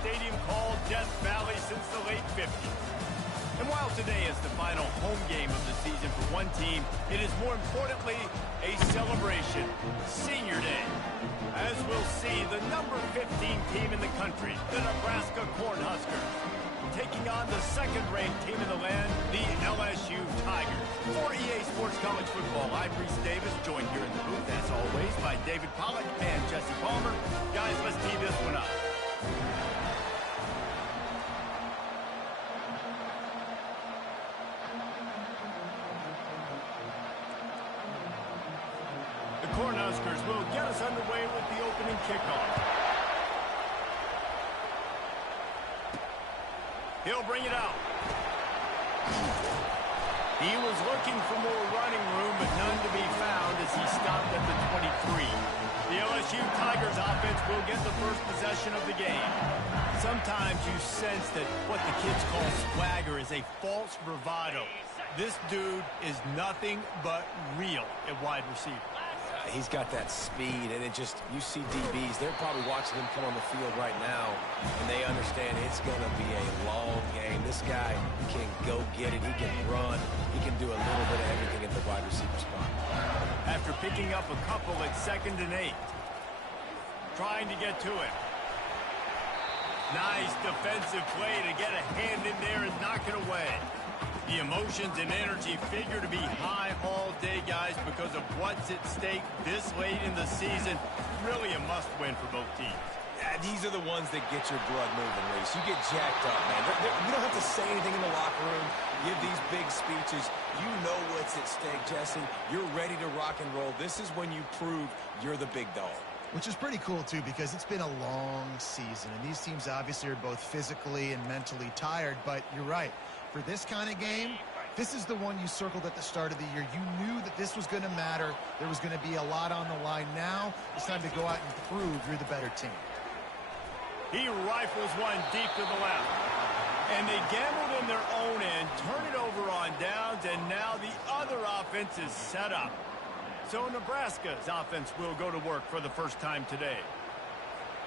stadium called Death Valley since the late 50s. And while today is the final home game of the season for one team, it is more importantly a celebration, Senior Day. As we'll see, the number 15 team in the country, the Nebraska Cornhuskers, taking on the second-ranked team in the land, the LSU Tigers. For EA Sports College Football, I'm Reese Davis, joined here in the booth, as always, by David Pollack and Jesse Palmer. Guys, let's tee this one up. The Cornhuskers will get us underway with the opening kickoff. He'll bring it out. He was looking for more running room, but none to be found as he stopped at the 23. The LSU Tigers offense will get the first possession of the game. Sometimes you sense that what the kids call swagger is a false bravado. This dude is nothing but real at wide receiver. He's got that speed, and you see DBs, they're probably watching him come on the field right now, and they understand it's going to be a long game. This guy can go get it. He can run. He can do a little bit of everything at the wide receiver spot. After picking up a couple at 2nd and 8. Trying to get to it. Nice defensive play to get a hand in there and knock it away. The emotions and energy figure to be high all day, guys, because of what's at stake this late in the season. Really a must-win for both teams. Yeah, these are the ones that get your blood moving, Reese. You get jacked up, man. You don't have to say anything in the locker room, give these big speeches. You know what's at stake, Jesse. You're ready to rock and roll. This is when you prove you're the big dog. Which is pretty cool, too, because it's been a long season. And these teams obviously are both physically and mentally tired. But you're right. For this kind of game, this is the one you circled at the start of the year. You knew that this was going to matter. There was going to be a lot on the line. Now it's time to go out and prove you're the better team. He rifles one deep to the left. And they gambled in their own end, turn it over on downs, and now the other offense is set up. So Nebraska's offense will go to work for the first time today.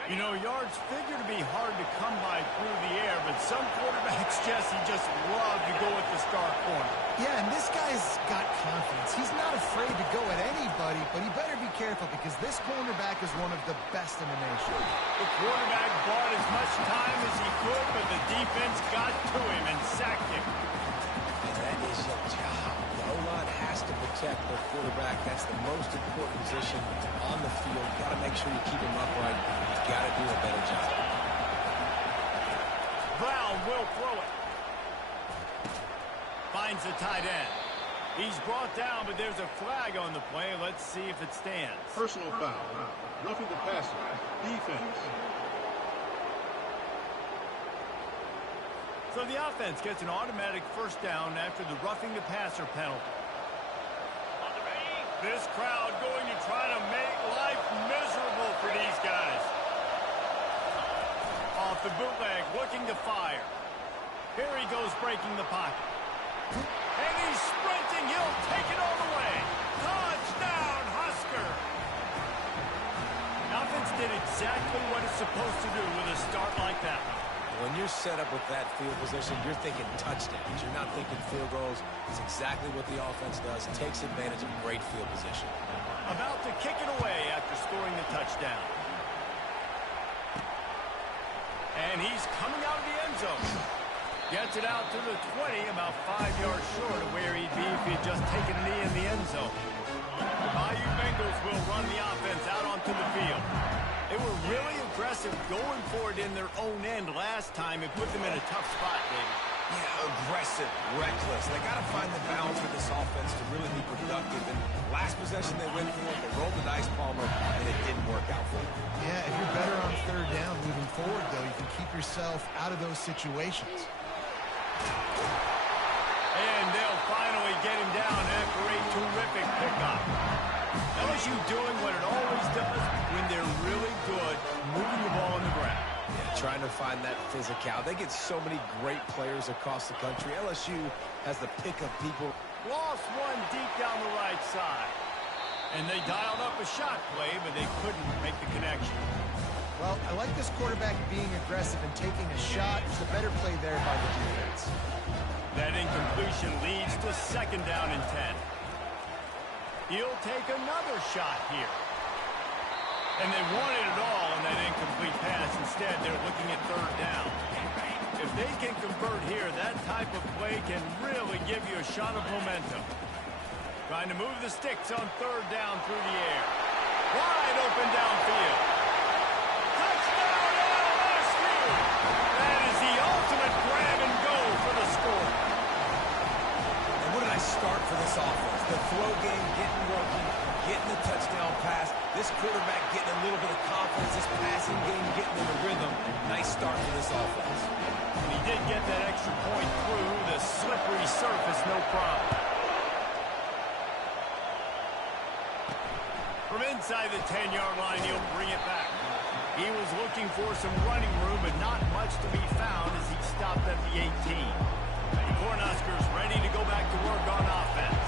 You know, yards figure to be hard to come by through the air, but some quarterbacks, Jesse, just love to go at the star corner. Yeah, and this guy's got confidence. He's not afraid to go at anybody, but he better be careful because this cornerback is one of the best in the nation. The quarterback bought as much time as he could, but the defense got to him and sacked him. And that is your job. The O-line has to protect the quarterback. That's the most important position on the field. Got to make sure you keep him upright. You've got to do a better job. Brown will throw it. Finds the tight end. He's brought down, but there's a flag on the play. Let's see if it stands. Personal foul. Roughing the passer. Defense. So the offense gets an automatic first down after the roughing the passer penalty. This crowd going to try to make life miserable for these guys. Off the bootleg, looking to fire. Here he goes breaking the pocket. And he's sprinting. He'll take it all the way. Touchdown, Husker. Offense did exactly what it's supposed to do with a start like that. When you're set up with that field position, you're thinking touchdowns. You're not thinking field goals. It's exactly what the offense does. Takes advantage of great field position. About to kick it away after scoring the touchdown. And he's coming out of the end zone. Gets it out to the 20, about 5 yards short of where he'd be if he'd just taken a knee in the end zone. The Bayou Bengals will run the offense out onto the field. They were really aggressive going for it in their own end last time. It put them in a tough spot, David. Yeah, aggressive, reckless. They got to find the balance with this offense to really be productive. And last possession they went for it, they rolled the dice, Palmer, and it didn't work out for them. Yeah, if you're better on third down moving forward, though, you can keep yourself out of those situations. And they'll finally get him down after a terrific pickup. LSU doing what it always does when they're really good, moving the ball on the ground. Yeah, trying to find that physicality. They get so many great players across the country. LSU has the pick of people. Lost one deep down the right side. And they dialed up a shot play, but they couldn't make the connection. Well, I like this quarterback being aggressive and taking a shot. There's a better play there by the defense. That incompletion leads to second down and 10. He'll take another shot here. And they wanted it all on that incomplete pass. Instead, they're looking at third down. If they can convert here, that type of play can really give you a shot of momentum. Trying to move the sticks on third down through the air. Wide open downfield. Touchdown, LSU! That is the ultimate grab and go for the score. And what did I start for this offense? The throw game getting working, getting the touchdown pass. This quarterback getting a little bit of confidence. This passing game getting in the rhythm. Nice start for this offense. He did get that extra point through the slippery surface, no problem. From inside the 10-yard line, he'll bring it back. He was looking for some running room, but not much to be found as he stopped at the 18. The Cornhuskers ready to go back to work on offense.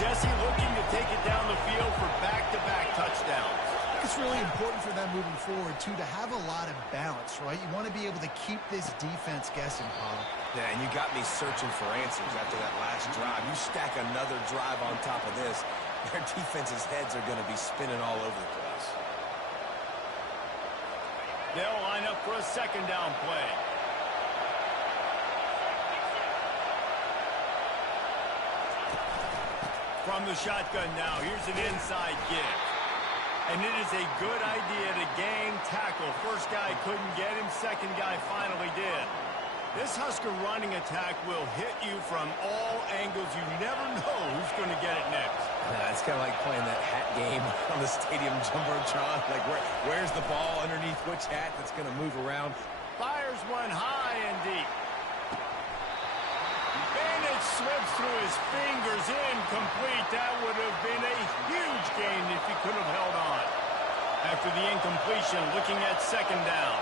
Jesse looking to take it down the field for back-to-back touchdowns. It's really important for them moving forward, too, to have a lot of balance, right? You want to be able to keep this defense guessing, Paul. Yeah, and you got me searching for answers after that last drive. You stack another drive on top of this, their defense's heads are going to be spinning all over the place. They'll line up for a second down play. From the shotgun now, here's an inside give. And it is a good idea to gang tackle. First guy couldn't get him, second guy finally did. This Husker running attack will hit you from all angles. You never know who's going to get it next. Yeah, it's kind of like playing that hat game on the stadium jumbotron. Like, where's the ball underneath which hat that's going to move around? Fires one high and deep. Bennett slips through his fingers, incomplete. That would have been a huge gain if he could have held on. After the incompletion, looking at second down.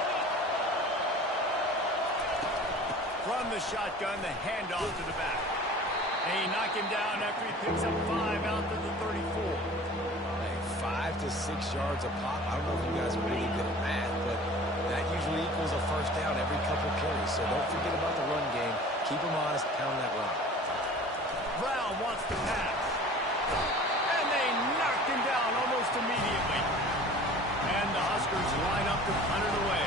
From the shotgun, the handoff to the back. And he knocked him down after he picks up 5 out to the 34. Hey, 5 to 6 yards a pop. I don't know if you guys are really good at math, but that usually equals a first down every couple carries. So don't forget about the run game. Keep them honest, pound that rock. Brown wants to pass. And they knocked him down almost immediately. And the Huskers line up to punt it away.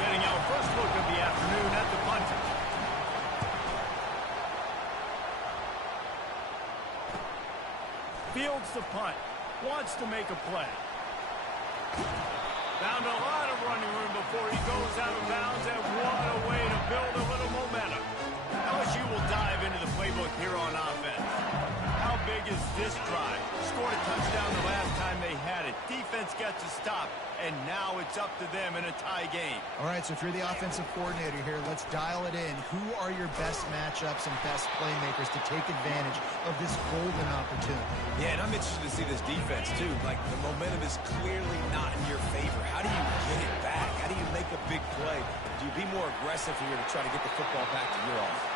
Getting our first look of the afternoon at the punter. Fields the punt. Wants to make a play. Found a lot of running room before he goes out of bounds, and what a way to build a little momentum. LSU will dive into the playbook here on offense. How big is this drive? Scored a touchdown the last time they had it. Defense gets a stop, and now it's up to them in a tie game. All right, so if you're the offensive coordinator here, let's dial it in. Who are your best matchups and best playmakers to take advantage of this golden opportunity? Yeah, and I'm interested to see this defense, too. Like, the momentum is clearly not in your favor. How do you get it back? How do you make a big play? Do you be more aggressive here to try to get the football back to your offense?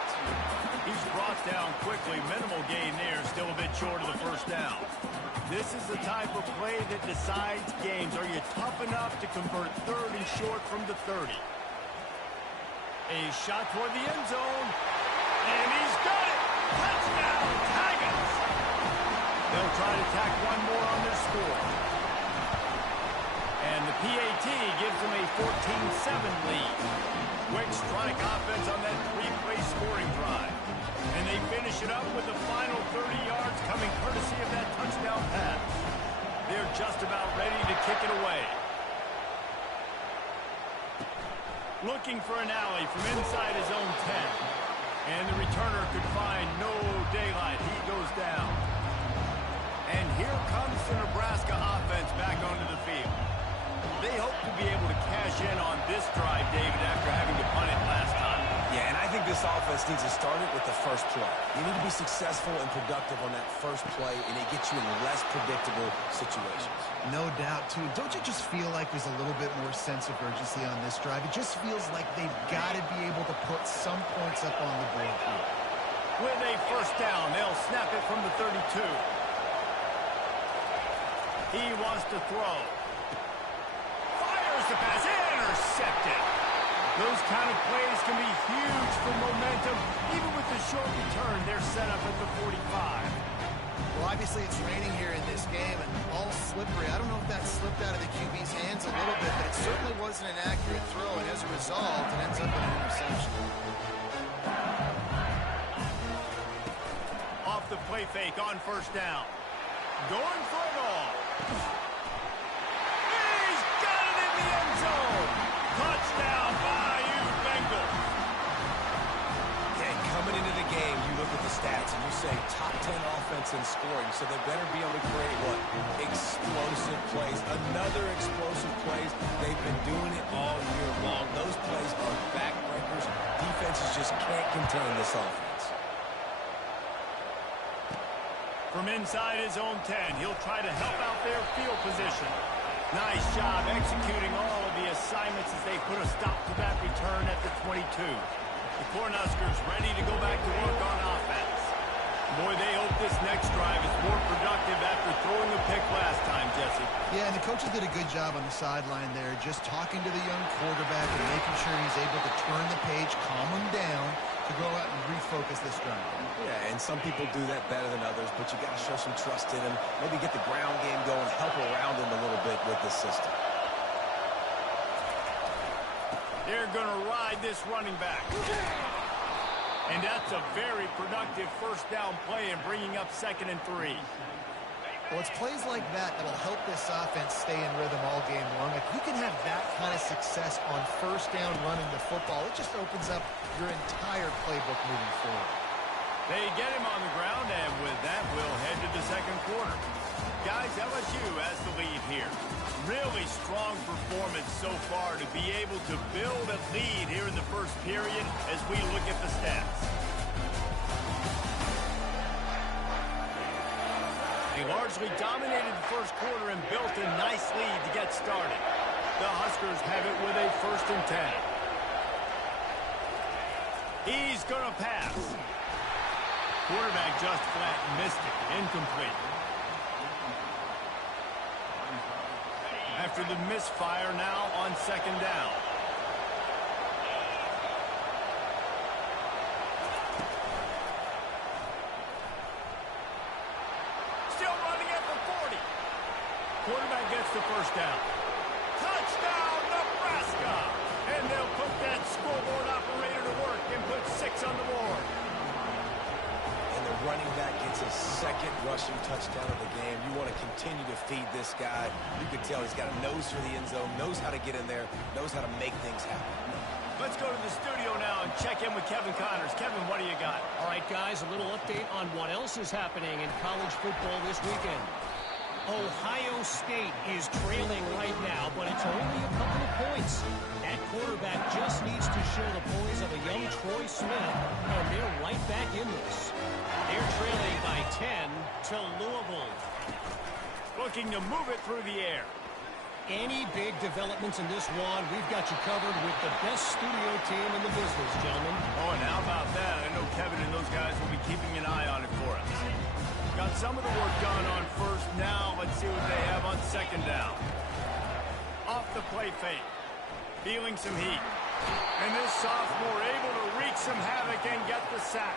He's brought down quickly. Minimal gain there. Still a bit short of the first down. This is the type of play that decides games. Are you tough enough to convert third and short from the 30? A shot toward the end zone. And he's got it. Touchdown, Tigers. They'll try to tack one more on their score. And the PAT gives them a 14-7 lead. Quick strike offense on that 3-play scoring drive. And they finish it up with the final 30 yards coming courtesy of that touchdown pass. They're just about ready to kick it away. Looking for an alley from inside his own 10. And the returner could find no daylight. He goes down. And here comes the Nebraska offense back onto the field. They hope to be able to cash in on this drive, David, after having to punt it last time. Yeah, and I think this offense needs to start it with the first play. You need to be successful and productive on that first play, and it gets you in less predictable situations. No doubt, too. Don't you just feel like there's a little bit more sense of urgency on this drive? It just feels like they've got to be able to put some points up on the board here. With a first down, they'll snap it from the 32. He wants to throw. Fires the pass. Intercepted. Those kind of plays can be huge for momentum. Even with the short return, they're set up at the 45. Well, obviously it's raining here in this game and all slippery. I don't know if that slipped out of the QB's hands a little bit, but it certainly wasn't an accurate throw, and as a result, it ends up in an interception. Off the play fake on first down. Going for it all. He's got it in the end zone. Touchdown, Bayou Bengals. Yeah, coming into the game, you look at the stats and you say top 10 offense in scoring, so they better be able to create what? Explosive plays. Another explosive plays. They've been doing it all year long. Those plays are backbreakers. Defenses just can't contain this offense. From inside his own 10, he'll try to help out their field position. Nice job executing all of the assignments as they put a stop to that return at the 22. The Cornhuskers ready to go back to work on offense. Boy, they hope this next drive is more productive after throwing a pick last time, Jesse. Yeah, and the coaches did a good job on the sideline there, just talking to the young quarterback and making sure he's able to turn the page, calm him down, to go out and refocus this drive. Yeah, and some people do that better than others, but you got to show some trust in him. Maybe get the ground game going, help around him a little bit with this system. They're going to ride this running back. And that's a very productive first down play and bringing up 2nd and 3. Well, it's plays like that that'll help this offense stay in rhythm all game long. If you can have that kind of success on first down running the football, it just opens up your entire playbook moving forward. They get him on the ground, and with that, we'll head to the second quarter. Guys, LSU has the lead here. Really strong performance so far to be able to build a lead here in the first period as we look at the stats. They largely dominated the first quarter and built a nice lead to get started. The Huskers have it with a 1st and 10. He's going to pass. Quarterback just flat missed it. Incomplete. After the misfire, now on 2nd down. Still running at the 40. Quarterback gets the first down. Touchdown, Nebraska! And they'll put that scoreboard operator to work and put 6 on the board. Running back gets his 2nd rushing touchdown of the game. You want to continue to feed this guy. You can tell he's got a nose for the end zone, knows how to get in there, knows how to make things happen. Let's go to the studio now and check in with Kevin Connors. Kevin, what do you got? All right, guys, a little update on what else is happening in college football this weekend. Ohio State is trailing right now, but it's only a couple of points. That quarterback just needs to show the poise of a young Troy Smith, and they're right back in this. They're trailing by 10 to Louisville. Looking to move it through the air. Any big developments in this one, we've got you covered with the best studio team in the business, gentlemen. Oh, and how about that? I know Kevin and those guys will be keeping an eye on it for us. Got some of the work done on first. Now let's see what they have on 2nd down. Off the play fake. Feeling some heat. And this sophomore able to wreak some havoc and get the sack.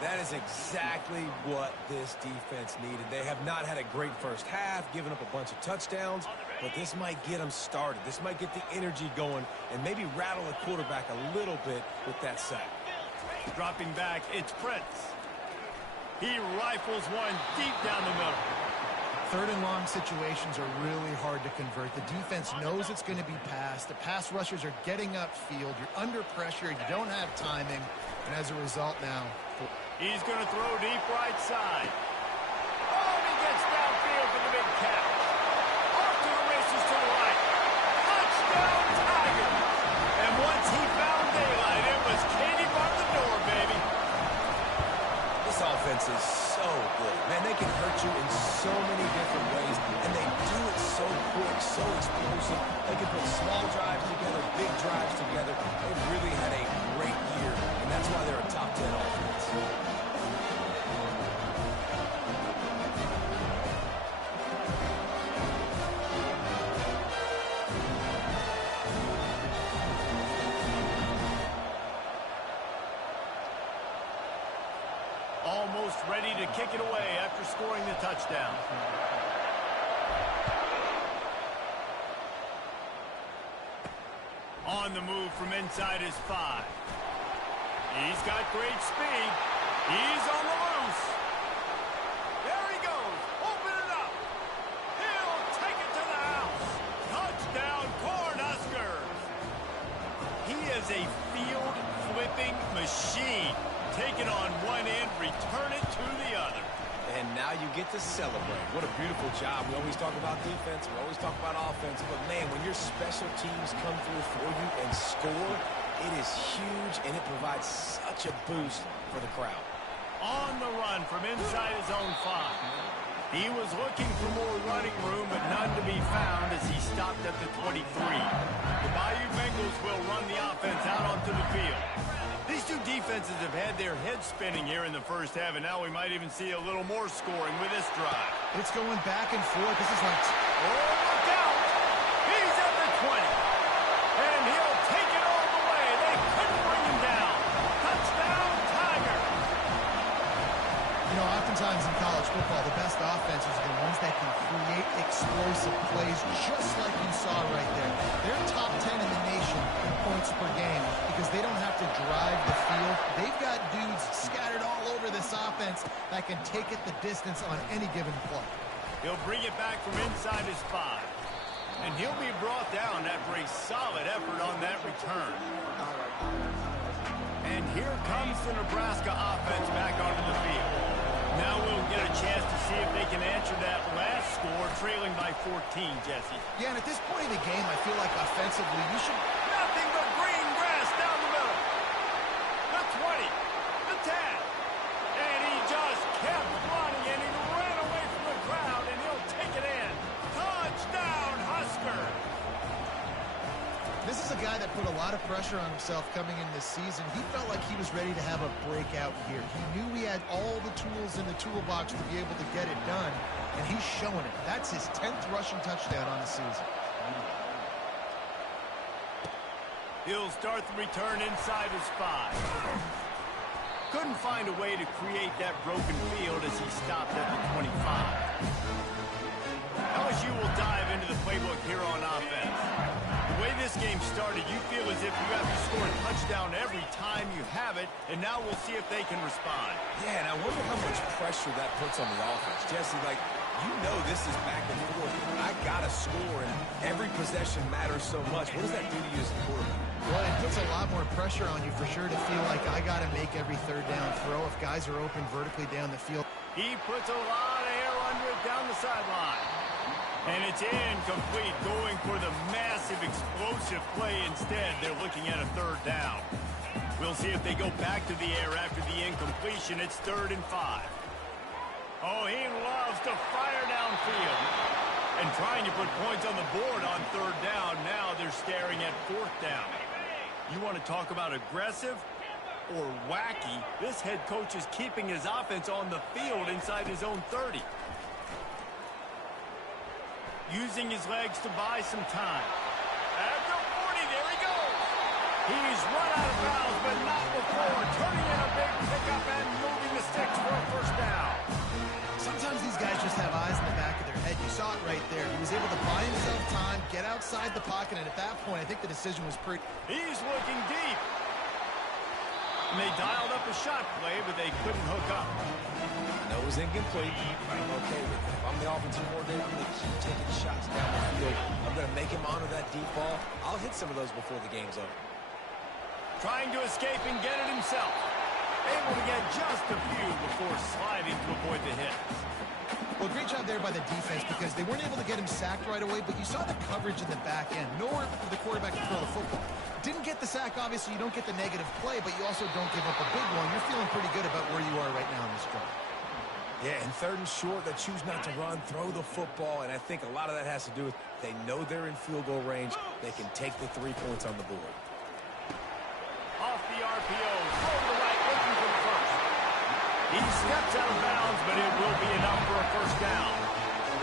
That is exactly what this defense needed. They have not had a great first half, given up a bunch of touchdowns, but this might get them started. This might get the energy going and maybe rattle the quarterback a little bit with that sack. Dropping back, it's Prince. He rifles one deep down the middle. 3rd and long situations are really hard to convert. The defense knows it's going to be passed. The pass rushers are getting upfield. You're under pressure. You don't have timing. And as a result now, he's going to throw deep right side. Oh, and he gets downfield for the big catch. Off to the races to the right. Touchdown, Tigers. And once he found daylight, it was Katie bar the door, baby. This offense is so good. Man, they can hurt you in so many different ways, and they do it so quick, so explosive. They can put small drives together, big drives together. They've really had a great year, and that's why they're a top 10 offense. ready to kick it away after scoring the touchdown. On the move from inside his 5. He's got great speed. He's on the loose. There he goes. Open it up. He'll take it to the house. Touchdown, Cornhuskers. He is a field-flipping machine. Take it on one end, return it to the other. And now you get to celebrate. What a beautiful job. We always talk about defense. We always talk about offense. But, man, when your special teams come through for you and score, it is huge, and it provides such a boost for the crowd. On the run from inside his own 5. He was looking for more running room, but none to be found as he stopped at the 23. The Bayou Bengals will run the offense out onto the field. These two defenses have had their heads spinning here in the first half, and now we might even see a little more scoring with this drive. It's going back and forth. This is like... Oh, look out! He's at the 20. And he'll take it all the way. They couldn't bring him down. Touchdown, Tiger! You know, oftentimes in college football, the best offenses are the ones that can create explosive plays, just like you saw right there. They're top 10 in the nation in points per game because they don't have to drive the field. They've got dudes scattered all over this offense that can take it the distance on any given play. He'll bring it back from inside his 5. And he'll be brought down after a solid effort on that return. And here comes the Nebraska offense back onto the field. Now we'll get a chance to see if they can answer that last score, trailing by 14, Jesse. Yeah, and at this point in the game, I feel like offensively, you should... Nothing but green grass down the middle. The 20, the 10. And he just kept running, and he ran away from the crowd, and he'll take it in. Touchdown, Husker. This is a guy that put a lot of pressure on himself coming in this season. He felt like he was ready to have a breakout year. He knew he had all the tools in the toolbox to be able to get it done, and he's showing it. That's his 10th rushing touchdown on the season. He'll start the return inside his 5. Couldn't find a way to create that broken field as he stopped at the 25. LSU will dive into the playbook here on offense. The way this game started, you feel as if you have to score a touchdown every time you have it, and now we'll see if they can respond. Yeah, and I wonder how much pressure that puts on the offense. Jesse, like, you know this is back and forth. I got to score, and every possession matters so much. What does that do to you as a quarterback? Well, it puts a lot more pressure on you for sure to feel like I got to make every third down throw if guys are open vertically down the field. He puts a lot of air under it down the sideline. And it's incomplete, going for the massive explosive play instead. They're looking at a third down. We'll see if they go back to the air after the incompletion. It's 3rd and 5. Oh, he loves to fire downfield. And trying to put points on the board on 3rd down. Now they're staring at 4th down. You want to talk about aggressive or wacky? This head coach is keeping his offense on the field inside his own 30. Using his legs to buy some time. At the 40, there he goes. He's run out of bounds, but not before. Turning in a big pickup and moving the sticks for a 1st down. Sometimes these guys just have eyes in the back of their head. You saw it right there. He was able to buy himself time, get outside the pocket, and at that point, I think the decision was pretty... He's looking deep. And they dialed up a shot play, but they couldn't hook up. No, it was incomplete. I'm okay with it. If I'm the offensive coordinator, I'm going to keep taking shots down the field. I'm going to make him honor that deep ball. I'll hit some of those before the game's over. Trying to escape and get it himself. Able to get just a few before sliding to avoid the hit. Well, great job there by the defense because they weren't able to get him sacked right away, but you saw the coverage in the back end. Nowhere for the quarterback to throw the football. Didn't get the sack, obviously. You don't get the negative play, but you also don't give up a big one. You're feeling pretty good about where you are right now in this drive. Yeah, and 3rd and short, they choose not to run, throw the football, and I think a lot of that has to do with they know they're in field goal range. They can take the 3 points on the board. Off the RPO, throw to the right, looking for the 1st. He steps out of bounds, but it will be enough for a 1st down.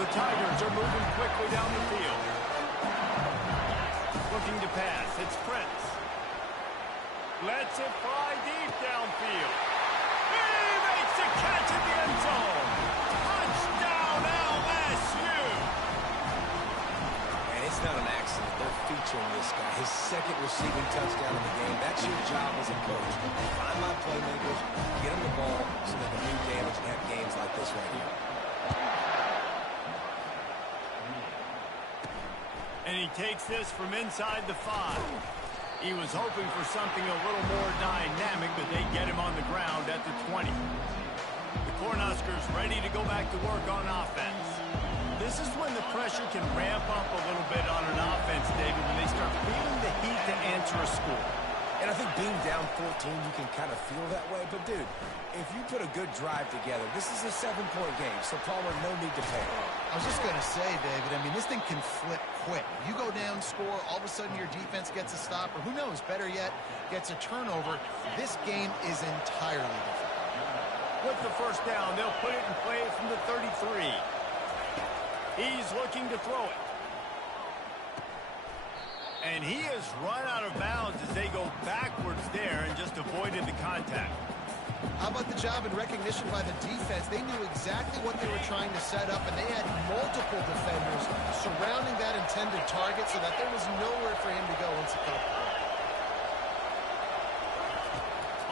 The Tigers are moving quickly down the field. Looking to pass, it's Prince. Lets it fly deep downfield. He makes the catch at the featuring this guy. His second receiving touchdown in the game. That's your job as a coach. Find my playmakers, get them the ball so they can do damage and have games like this right here. And he takes this from inside the 5. He was hoping for something a little more dynamic, but they get him on the ground at the 20. The Cornhuskers ready to go back to work on offense. This is when the pressure can ramp up a little bit on an offense, David, when they start feeling the heat to answer a score. And I think being down 14, you can kind of feel that way. But, dude, if you put a good drive together, this is a 7-point game. So, Palmer, no need to panic. I was just going to say, David, I mean, this thing can flip quick. You go down, score, all of a sudden your defense gets a stop, or who knows, better yet, gets a turnover. This game is entirely different. With the first down, they'll put it in play from the 33. He's looking to throw it. And he has run out of bounds as they go backwards there and just avoided the contact. How about the job and recognition by the defense? They knew exactly what they were trying to set up, and they had multiple defenders surrounding that intended target so that there was nowhere for him to go once he caught the ball.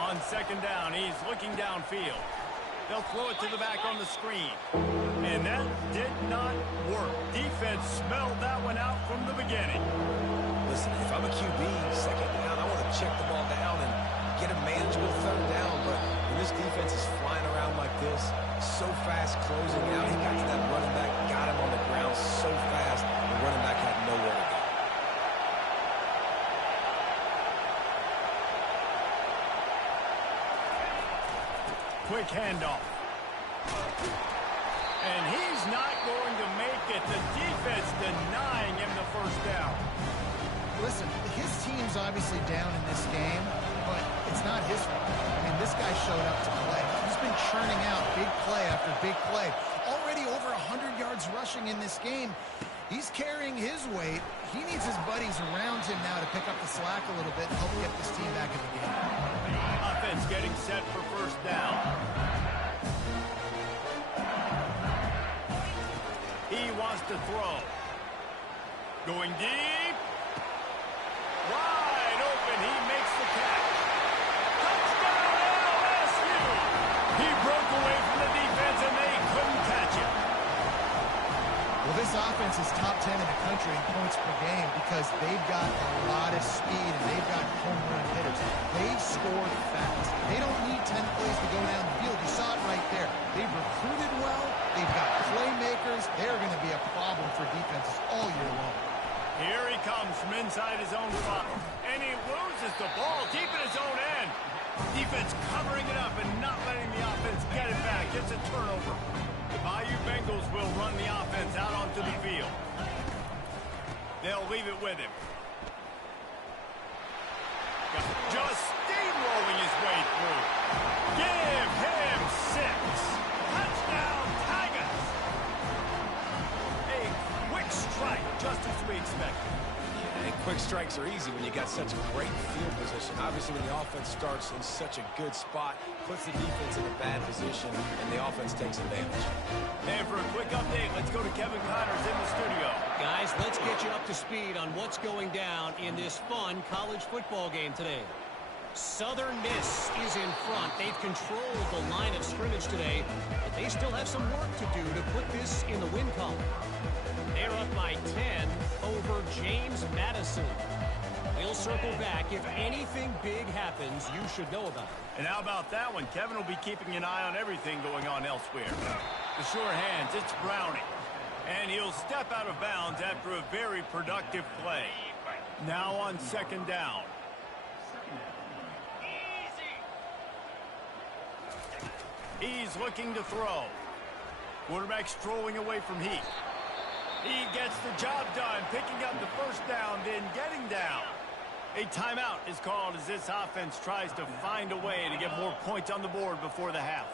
On second down, he's looking downfield. They'll throw it to the back on the screen. And that did not work. Defense smelled that one out from the beginning. Listen, if I'm a QB, second down, I want to check the ball down and get a manageable third down. But when this defense is flying around like this, so fast closing out, he got to that running back, got him on the ground so fast, the running back had nowhere to go. Quick handoff. And he's not going to make it. The defense denying him the first down. Listen, his team's obviously down in this game, but it's not his fault. I mean, this guy showed up to play. He's been churning out big play after big play. Already over 100 yards rushing in this game. He's carrying his weight. He needs his buddies around him now to pick up the slack a little bit and help get this team back in the game. Offense getting set for first down. He wants to throw. Going deep. Wide open. He makes the catch. Touchdown LSU. He broke away from the defense and they couldn't catch him. Well, this offense is top 10 in the country in points per game because they've got a lot of speed and they've got home run hitters. They've scored fast. They don't need 10 plays to go down the field. You saw it right there. They've recruited well. They've got playmakers. They're going to be a problem for defenses all year long. Here he comes from inside his own 5. And he loses the ball deep in his own end. Defense covering it up and not letting the offense get it back. Gets a turnover. The Bayou Bengals will run the offense out onto the field. They'll leave it with him. Just steamrolling his way through. Give him 6. Touchdown, Tigers. A quick strike, just as we expected. And quick strikes are easy when you got such a great field position. Obviously, when the offense starts in such a good spot, puts the defense in a bad position, and the offense takes advantage. And for a quick update, let's go to Kevin Connors in the studio. Guys, let's get you up to speed on what's going down in this fun college football game today. Southern Miss is in front. They've controlled the line of scrimmage today, but they still have some work to do to put this in the win column. They're up by 10 over James Madison. We'll circle back. If anything big happens, you should know about it. And how about that one? Kevin will be keeping an eye on everything going on elsewhere. The sure hands, it's Browning. And he'll step out of bounds after a very productive play. Now on second down. He's looking to throw. Quarterback strolling away from Heath. He gets the job done, picking up the first down, then getting down. A timeout is called as this offense tries to find a way to get more points on the board before the half.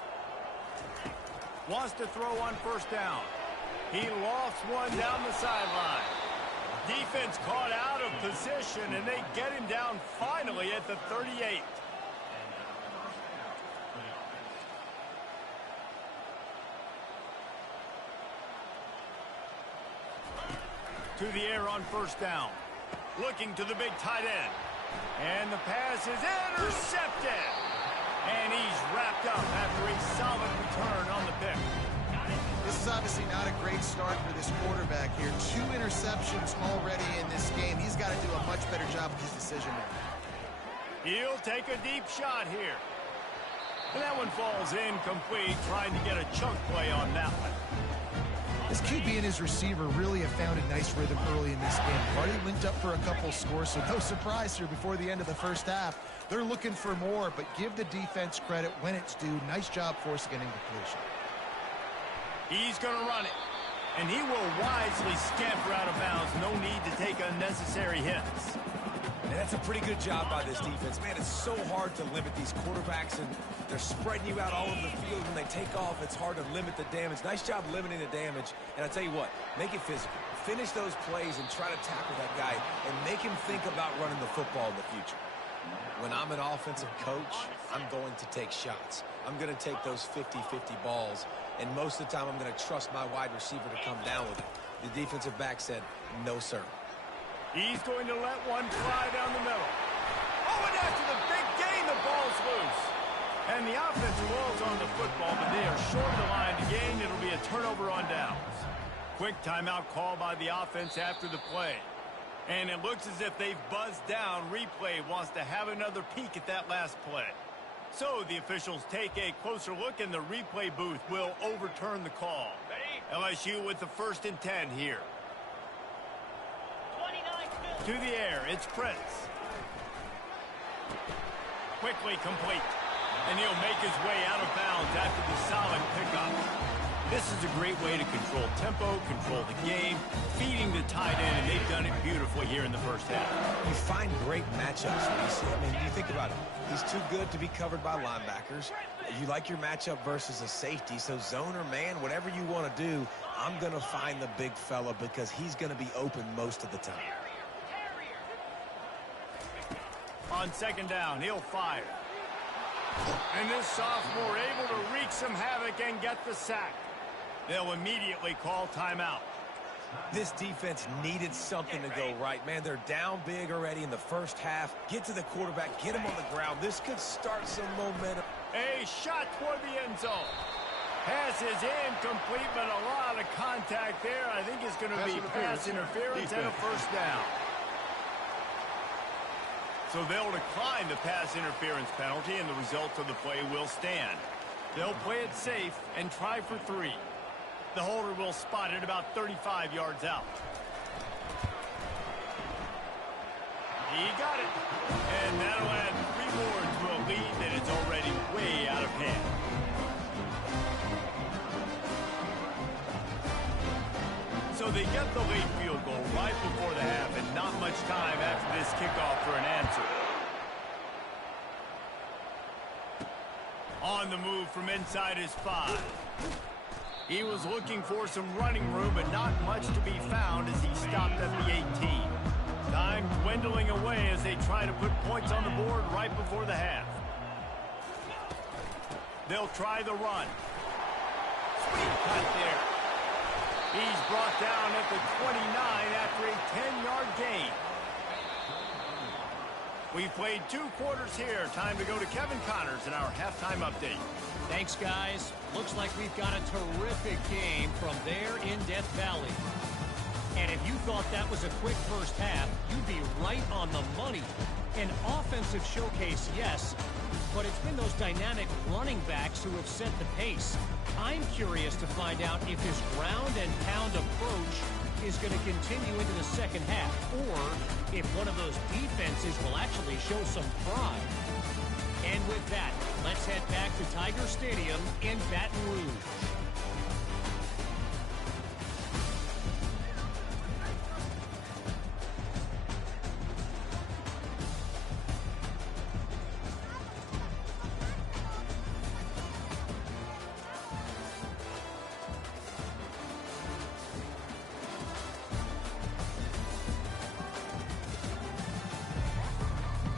Wants to throw on first down. He lost one down the sideline. Defense caught out of position, and they get him down finally at the 38. To the air on first down. Looking to the big tight end. And the pass is intercepted. And he's wrapped up after a solid return on the pick. This is obviously not a great start for this quarterback here. 2 interceptions already in this game. He's got to do a much better job with his decision-making. He'll take a deep shot here. And that one falls incomplete, trying to get a chunk play on that one. This QB and his receiver really have found a nice rhythm early in this game. Already linked up for a couple scores, so no surprise here before the end of the first half. They're looking for more, but give the defense credit when it's due. Nice job forcing an incompletion. He's going to run it, and he will wisely scamper out of bounds. No need to take unnecessary hits. And that's a pretty good job by this defense. Man, it's so hard to limit these quarterbacks, and they're spreading you out all over the field. When they take off, it's hard to limit the damage. Nice job limiting the damage. And I tell you what, make it physical. Finish those plays and try to tackle that guy and make him think about running the football in the future. When I'm an offensive coach, I'm going to take shots. I'm going to take those 50-50 balls, and most of the time I'm going to trust my wide receiver to come down with it. The defensive back said, no, sir. He's going to let one fly down the middle. Oh, and after the big gain, the ball's loose. And the offense rolls on the football, but they are short of the line to gain. It'll be a turnover on downs. Quick timeout call by the offense after the play. And it looks as if they've buzzed down. Replay wants to have another peek at that last play. So the officials take a closer look, and the replay booth will overturn the call. LSU with the 1st and 10 here. To the air, it's Prince. Quickly complete. And he'll make his way out of bounds after the solid pickup. This is a great way to control tempo, control the game, feeding the tight end, and they've done it beautifully here in the first half. You find great matchups, Reese. I mean, you think about it. He's too good to be covered by linebackers. You like your matchup versus a safety, so zone or man, whatever you want to do, I'm going to find the big fella because he's going to be open most of the time. On 2nd down, he'll fire. And this sophomore able to wreak some havoc and get the sack. They'll immediately call timeout. This defense needed something to go right. Man, they're down big already in the first half. Get to the quarterback, get him on the ground. This could start some momentum. A shot toward the end zone. Pass is incomplete, but a lot of contact there. I think it's going to be pass interference and a 1st down. So they'll decline the pass interference penalty, and the result of the play will stand. They'll play it safe and try for 3. The holder will spot it about 35 yards out. He got it. And that'll add 3 more to a lead that is already way out of hand. So they get the late field goal right before the half, and not much time after this kickoff for an answer. On the move from inside his 5. He was looking for some running room, but not much to be found as he stopped at the 18. Time dwindling away as they try to put points on the board right before the half. They'll try the run. Sweet cut there. He's brought down at the 29 after a 10-yard gain. We've played 2 quarters here. Time to go to Kevin Connors in our halftime update. Thanks, guys. Looks like we've got a terrific game from there in Death Valley. And if you thought that was a quick first half, you'd be right on the money. An offensive showcase, yes, but it's been those dynamic running backs who have set the pace. I'm curious to find out if this ground and pound approach is going to continue into the second half, or if one of those defenses will actually show some pride. And with that, let's head back to Tiger Stadium in Baton Rouge.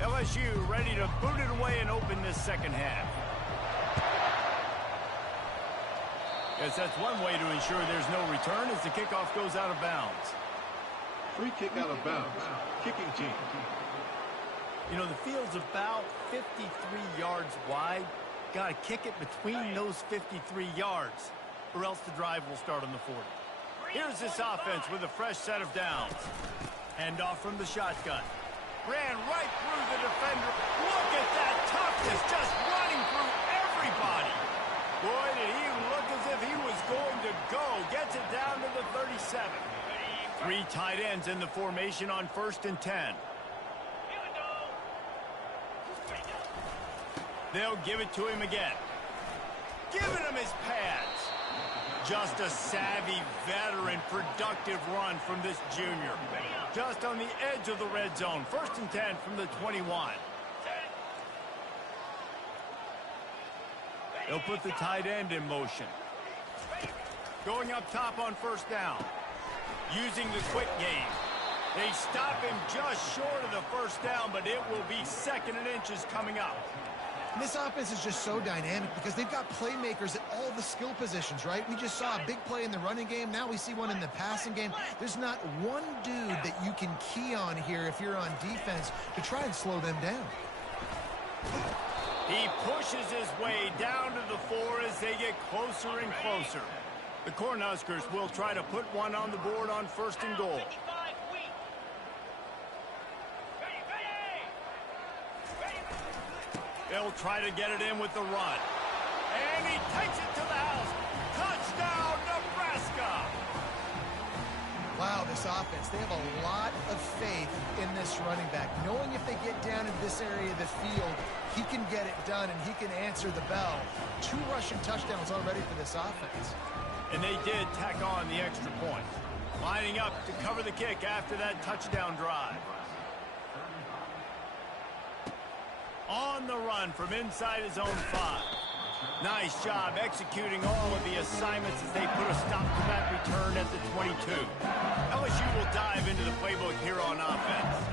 LSU ready to boot it away and open this second half. Guess that's one way to ensure there's no return as the kickoff goes out of bounds. Free kick out of bounds. Kicking team. You know, the field's about 53 yards wide. Got to kick it between those 53 yards, or else the drive will start on the 40. Here's this offense with a fresh set of downs. Hand off from the shotgun. Ran right through the defender. Look at that toughness, just running through everybody. Boy, did he look as if he was going to go. Gets it down to the 37. 3 tight ends in the formation on 1st and 10. They'll give it to him again. Giving him his pads. Just a savvy, veteran, productive run from this junior. Just on the edge of the red zone. 1st and 10 from the 21. They'll put the tight end in motion. Going up top on 1st down. Using the quick game. They stop him just short of the 1st down, but it will be 2nd and inches coming up. And this offense is just so dynamic because they've got playmakers at all the skill positions, right? We just saw a big play in the running game. Now we see one in the passing game. There's not one dude that you can key on here if you're on defense to try and slow them down. He pushes his way down to the 4 as they get closer and closer. The Cornhuskers will try to put one on the board on 1st and goal. They'll try to get it in with the run. And he takes it to the house. Touchdown, Nebraska! Wow, this offense, they have a lot of faith in this running back. Knowing if they get down in this area of the field, he can get it done and he can answer the bell. 2 rushing touchdowns already for this offense. And they did tack on the extra point. Lining up to cover the kick after that touchdown drive. On the run from inside his own 5. Nice job executing all of the assignments as they put a stop to that return at the 22. LSU will dive into the playbook here on offense.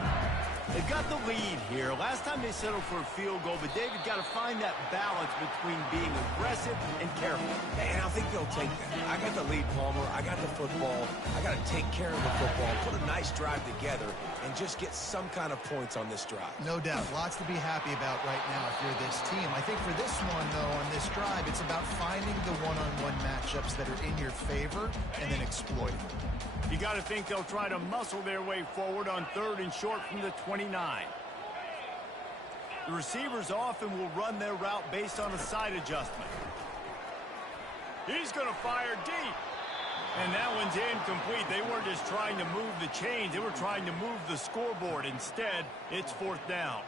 They've got the lead here. Last time they settled for a field goal, but David got to find that balance between being aggressive and careful. And I think they'll take that. I got the lead, Palmer. I got the football. I got to take care of the football, put a nice drive together, and just get some kind of points on this drive. No doubt. Lots to be happy about right now if you're this team. I think for this one, though, on this drive, it's about finding the one-on-one matchups that are in your favor and then exploiting them. You got to think they'll try to muscle their way forward on 3rd and short from the 29. The receivers often will run their route based on a side adjustment. He's going to fire deep. And that one's incomplete. They weren't just trying to move the chains. They were trying to move the scoreboard. Instead, it's 4th down.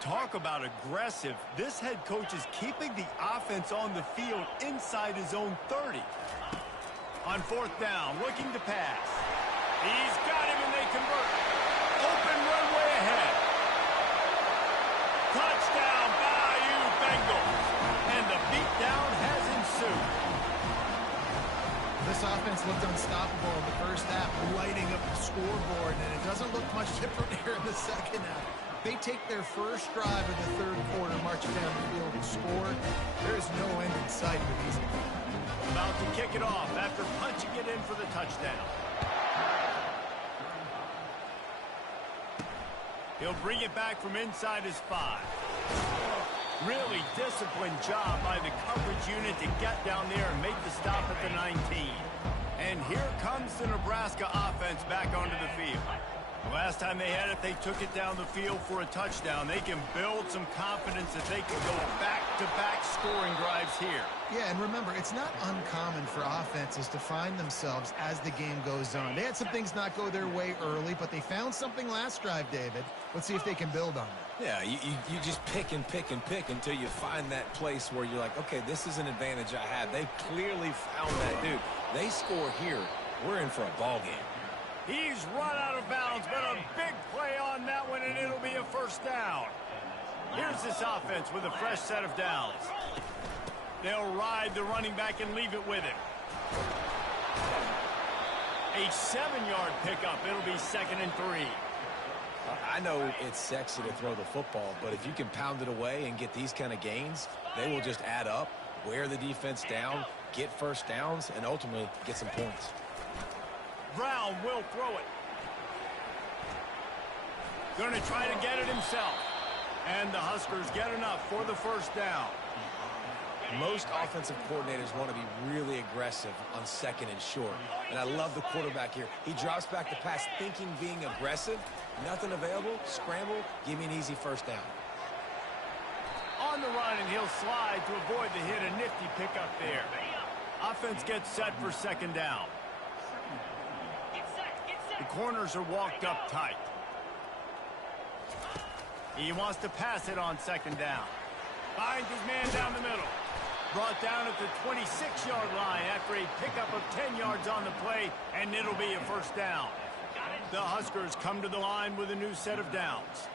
Talk about aggressive. This head coach is keeping the offense on the field inside his own 30. On 4th down, looking to pass. He's got him and they convert. Open runway ahead. Touchdown, Bayou Bengals. And the beatdown has ensued. This offense looked unstoppable in the first half, lighting up the scoreboard, and it doesn't look much different here in the second half. They take their first drive in the 3rd quarter, march down the field and score. There is no end in sight for these guys. About to kick it off after punching it in for the touchdown. He'll bring it back from inside his 5. Really disciplined job by the coverage unit to get down there and make the stop at the 19. And here comes the Nebraska offense back onto the field. The last time they had it, they took it down the field for a touchdown. They can build some confidence that they can go back-to-back scoring drives here. Yeah, and remember, it's not uncommon for offenses to find themselves as the game goes on. They had some things not go their way early, but they found something last drive, David. Let's see if they can build on that. Yeah, you just pick and pick and pick until you find that place where you're like, okay, this is an advantage I have. They clearly found that dude. They score here, we're in for a ball game. He's run out of bounds, but a big play on that one, and it'll be a 1st down. Here's this offense with a fresh set of downs. They'll ride the running back and leave it with him. A 7-yard pickup. It'll be 2nd and 3. I know it's sexy to throw the football, but if you can pound it away and get these kind of gains, they will just add up, wear the defense down, get 1st downs, and ultimately get some points. Brown will throw it. Going to try to get it himself. And the Huskers get enough for the first down. Most offensive coordinators want to be really aggressive on second and short. And I love the quarterback here. He drops back the pass thinking being aggressive. Nothing available. Scramble. Give me an easy first down. On the run, and he'll slide to avoid the hit. A nifty pickup there. Offense gets set for second down. The corners are walked up tight. He wants to pass it on second down. Finds his man down the middle. Brought down at the 26-yard line after a pickup of 10 yards on the play, and it'll be a first down. The Huskers come to the line with a new set of downs.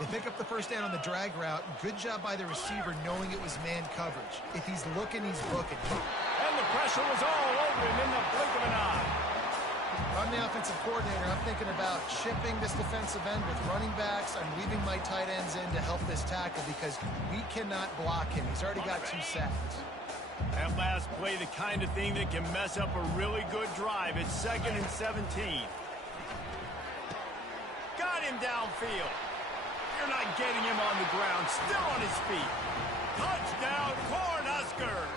They pick up the first down on the drag route. Good job by the receiver knowing it was man coverage. If he's looking, he's booking. And the pressure was all over him in the blink of an eye. I'm the offensive coordinator. I'm thinking about chipping this defensive end with running backs. I'm leaving my tight ends in to help this tackle because we cannot block him. He's already got 2 sacks. That last play, the kind of thing that can mess up a really good drive. It's 2nd and 17. Got him downfield. You're not getting him on the ground. Still on his feet. Touchdown, Cornhuskers.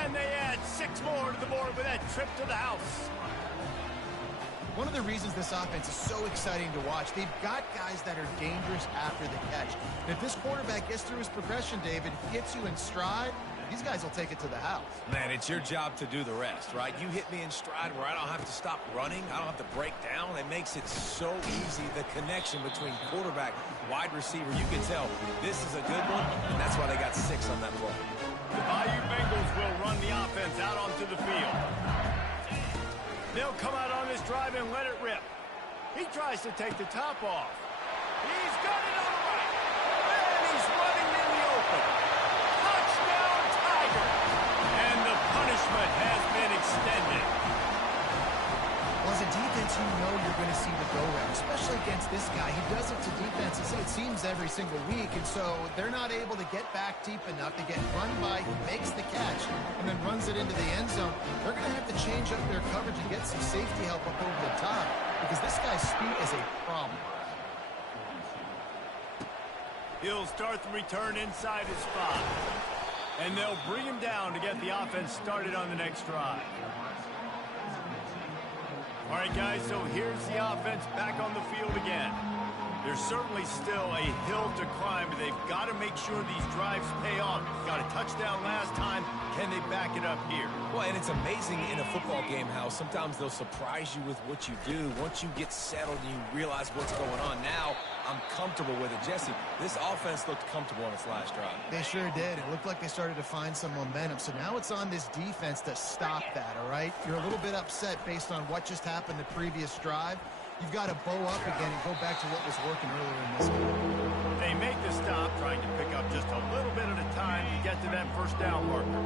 And they add 6 more to the board with that trip to the house. One of the reasons this offense is so exciting to watch, they've got guys that are dangerous after the catch. And if this quarterback gets through his progression, David, gets you in stride, these guys will take it to the house. Man, it's your job to do the rest, right? You hit me in stride where I don't have to stop running. I don't have to break down. It makes it so easy, the connection between quarterback, wide receiver. You can tell this is a good one, and that's why they got 6 on that play. The Bayou Bengals will run the offense out onto the field. They'll come out on this drive and let it rip. He tries to take the top off. He's got it on the right. And he's running in the open. Touchdown, Tiger. And the punishment has been extended. Well, as a defense, you know you're going to see the go-round, especially against this guy. He does it to defenses, it seems, every single week, and so they're not able to get back deep enough to get run by. He makes the catch and then runs it into the end zone. They're going to have to change up their coverage and get some safety help up over the top because this guy's speed is a problem. He'll start the return inside his 5. And they'll bring him down to get the offense started on the next drive. All right, guys, so here's the offense back on the field again. There's certainly still a hill to climb, but they've got to make sure these drives pay off. Got a touchdown last time. Can they back it up here? Well, and it's amazing in a football game how sometimes they'll surprise you with what you do. Once you get settled and you realize what's going on, now I'm comfortable with it. Jesse, this offense looked comfortable on its last drive. They sure did. It looked like they started to find some momentum. So now it's on this defense to stop that, all right? You're a little bit upset based on what just happened the previous drive. You've got to bow up again and go back to what was working earlier in this game. They make the stop, trying to pick up just a little bit at a time to get to that first down marker.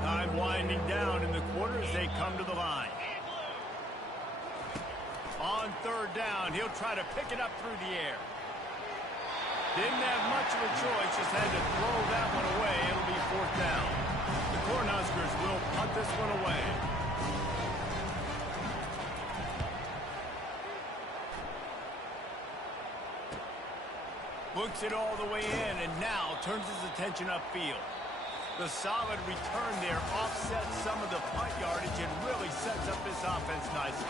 Time winding down in the quarter as they come to the line. On 3rd down, he'll try to pick it up through the air. Didn't have much of a choice, just had to throw that one away. It'll be 4th down. The Cornhuskers will punt this one away. Looks it all the way in, and now turns his attention upfield. The solid return there offsets some of the punt yardage and really sets up this offense nicely.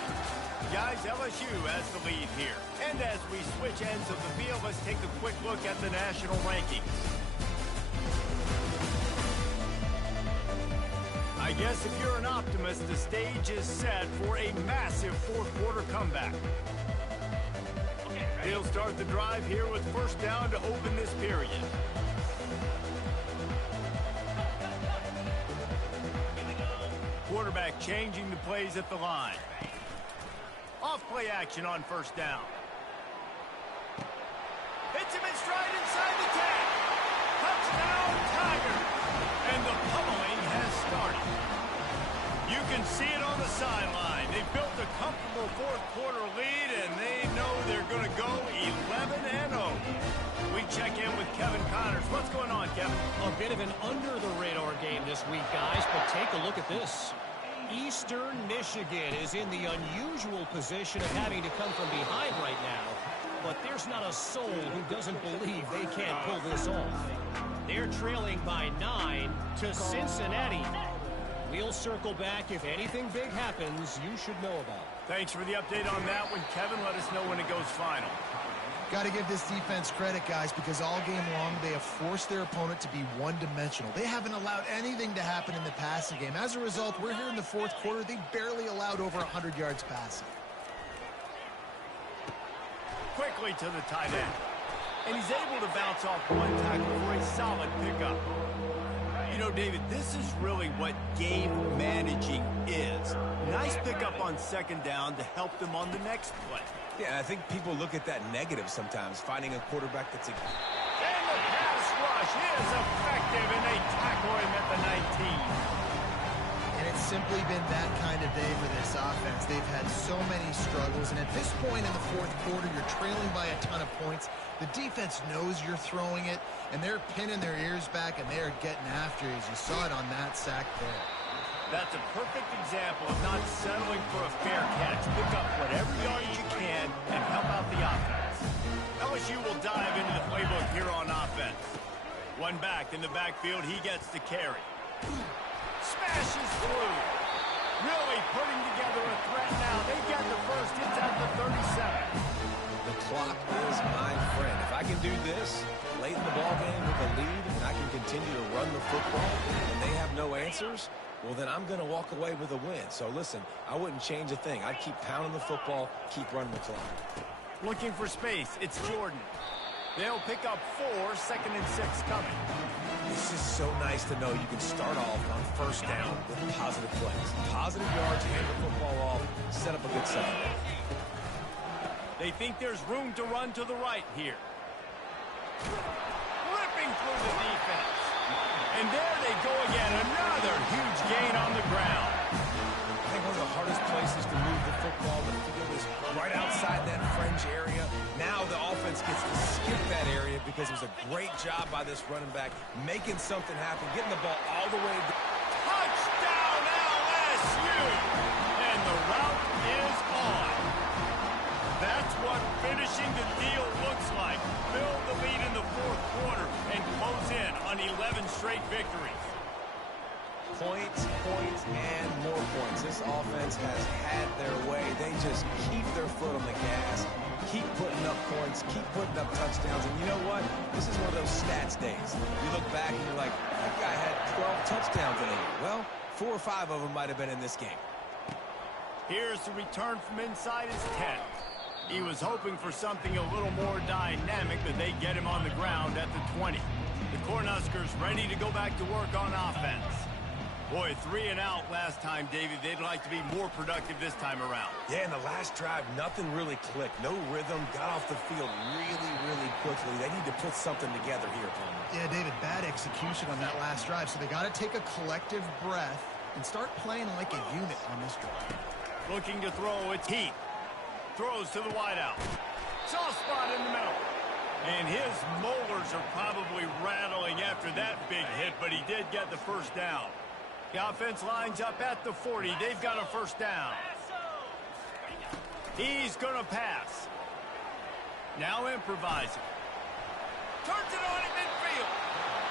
Guys, LSU has the lead here. And as we switch ends of the field, let's take a quick look at the national rankings. I guess if you're an optimist, the stage is set for a massive 4th-quarter comeback. He'll start the drive here with first down to open this period. Quarterback changing the plays at the line. Off play action on first down. Hits him in stride inside the 10. Touchdown, Tiger. And the pummeling has started. You can see it on the sideline. They built a comfortable 4th-quarter lead, and they know they're going to go 11-0. We check in with Kevin Connors. What's going on, Kevin? A bit of an under-the-radar game this week, guys, but take a look at this. Eastern Michigan is in the unusual position of having to come from behind right now. but there's not a soul who doesn't believe they can't pull this off. They're trailing by 9 to Cincinnati. We'll circle back. If anything big happens, you should know about it. Thanks for the update on that one, Kevin. Let us know when it goes final. Got to give this defense credit, guys, because all game long they have forced their opponent to be one-dimensional. They haven't allowed anything to happen in the passing game. As a result, we're here in the fourth quarter. They barely allowed over 100 yards passing. Quickly to the tight end. And he's able to bounce off one tackle for a solid pickup. You know, David, this is really what game managing is. Nice pickup on second down to help them on the next play. Yeah, I think people look at that negative sometimes, finding a quarterback that's And the pass rush is effective, and they tackle him at the 19. And it's simply been that kind of day for this offense. They've had so many struggles, and at this point in the fourth quarter, you're trailing by a ton of points. The defense knows you're throwing it, and they're pinning their ears back, and they're getting after you, as you saw it on that sack there. That's a perfect example of not settling for a fair catch. Pick up whatever yardage you can and help out the offense. LSU will dive into the playbook here on offense. One back in the backfield, he gets the carry. Smashes through. Really putting together a threat now. They get the first. It's at the 37. the clock is my friend. If I can do this late in the ballgame with a lead and I can continue to run the football and they have no answers, well, then I'm going to walk away with a win. So, listen, I wouldn't change a thing. I'd keep pounding the football, keep running the clock. Looking for space. It's Jordan. They'll pick up 4, 2nd and 6 coming. It's just so nice to know you can start off on first down with positive plays. Positive yards, hand the football off, set up a good side. They think there's room to run to the right here. Ripping through the defense. And there they go again. Another huge gain on the ground. I think one of the hardest places to move the football, the field is right outside that fringe area. Now the offense gets to skip that area because it was a great job by this running back making something happen, getting the ball all the way. Touchdown LSU! And the route is on. That's what finishing the deal looks like. Build the lead in the fourth quarter and close in on 11 straight victories. Points, and more points. This offense has had their way. They just keep their foot on the gas, keep putting up points, keep putting up touchdowns. And you know what? This is one of those stats days. You look back and you're like, that guy had 12 touchdowns in a year. Well, 4 or 5 of them might have been in this game. Here's the return from inside his 10. He was hoping for something a little more dynamic, but they get him on the ground at the 20. The Cornhuskers ready to go back to work on offense. Boy, 3 and out last time, David. They'd like to be more productive this time around. Yeah, in the last drive, nothing really clicked. No rhythm, got off the field really quickly. They need to put something together here, Palmer. Yeah, David, bad execution on that last drive, so they got to take a collective breath and start playing like a unit on this drive. Looking to throw, it's Heath. Throws to the wideout. Soft spot in the middle. And his molars are probably rattling after that big hit, but he did get the first down. The offense lines up at the 40. They've got a first down. He's going to pass. Now improvising. Turns it on at midfield.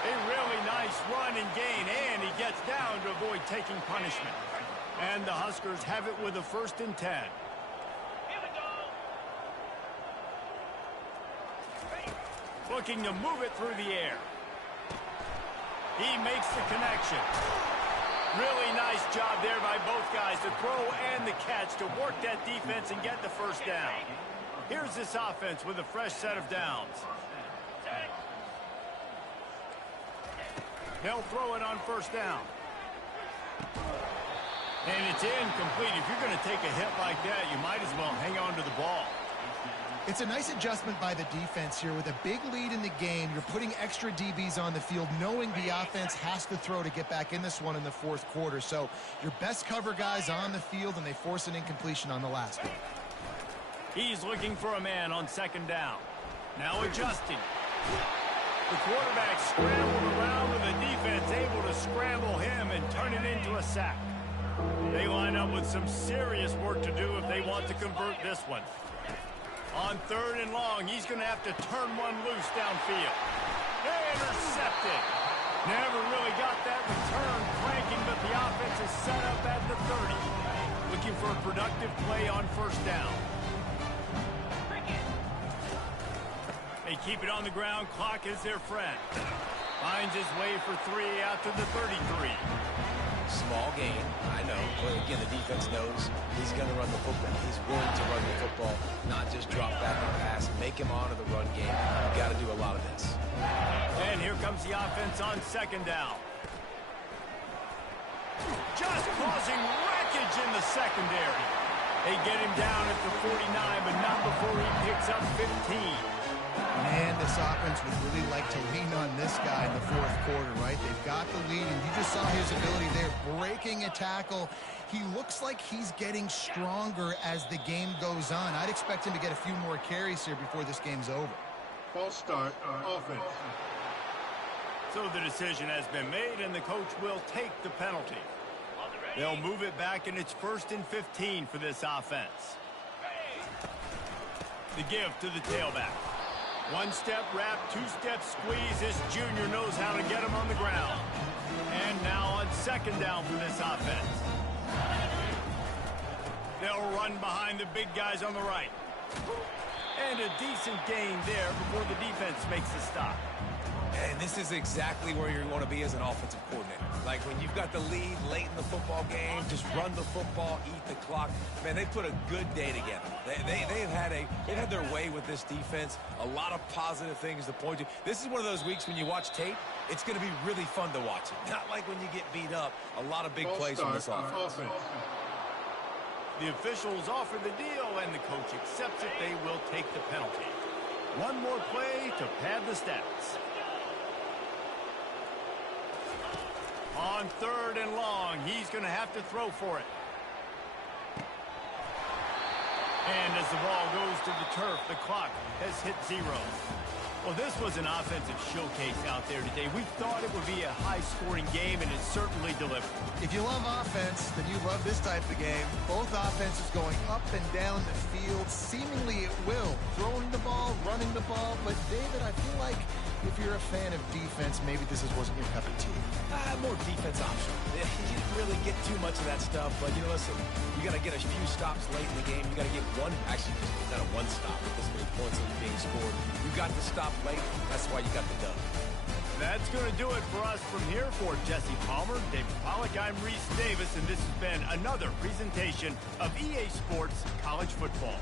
A really nice run and gain, and he gets down to avoid taking punishment. And the Huskers have it with a 1st and 10. Looking to move it through the air. He makes the connection. Really nice job there by both guys, the throw and the catch, to work that defense and get the first down. Here's this offense with a fresh set of downs. They'll throw it on first down. And it's incomplete. If you're going to take a hit like that, you might as well hang on to the ball. It's a nice adjustment by the defense here. With a big lead in the game, you're putting extra DBs on the field, knowing the offense has to throw to get back in this one in the fourth quarter. So your best cover guys on the field, and they force an incompletion on the last one. He's looking for a man on 2nd down. Now adjusting. The quarterback scrambled around with the defense, able to scramble him and turn it into a sack. They line up with some serious work to do if they want to convert this one. On 3rd and long, he's going to have to turn one loose downfield. Intercepted. Never really got that return cranking, but the offense is set up at the 30. Looking for a productive play on 1st down. They keep it on the ground. Clock is their friend. Finds his way for 3 out to the 33. Small gain, I know. But again, the defense knows he's going to run the football. He's willing to run the football, not just drop back and pass, make him honor the run game. You've got to do a lot of this. And here comes the offense on 2nd down. Just causing wreckage in the secondary. They get him down at the 49, but not before he picks up 15. Man, this offense would really like to lean on this guy in the 4th quarter, right? They've got the lead, and you just saw his ability there, breaking a tackle. He looks like he's getting stronger as the game goes on. I'd expect him to get a few more carries here before this game's over. False start, offense. So the decision has been made, and the coach will take the penalty. They'll move it back, and it's 1st and 15 for this offense. The give to the tailback. 1-step wrap, 2-step squeeze. This junior knows how to get him on the ground. And now on 2nd down for this offense. They'll run behind the big guys on the right. And a decent gain there before the defense makes the stop. And this is exactly where you want to be as an offensive coordinator. Like when you've got the lead late in the football game, just run the football, eat the clock. Man, they put a good day together. They've had their way with this defense. A lot of positive things to point to. This is one of those weeks when you watch tape, it's going to be really fun to watch it. Not like when you get beat up. A lot of big plays from this offense. The officials offer the deal, and the coach accepts it. They will take the penalty. One more play to pad the stats. On 3rd and long, he's going to have to throw for it. And as the ball goes to the turf, the clock has hit 0. Well, this was an offensive showcase out there today. We thought it would be a high-scoring game, and it certainly delivered. If you love offense, then you love this type of game. Both offenses going up and down the field, seemingly at will. Throwing the ball, running the ball. But, David, I feel like if you're a fan of defense, maybe this wasn't your cup of tea. More defense option. You didn't really get too much of that stuff, but, listen, you got to get a few stops late in the game. You got to get one, actually, it's not a one stop with this many points being scored. You got to stop late. That's why you got the dub. That's going to do it for us from here. For Jesse Palmer, David Pollack, I'm Reese Davis, and this has been another presentation of EA Sports College Football.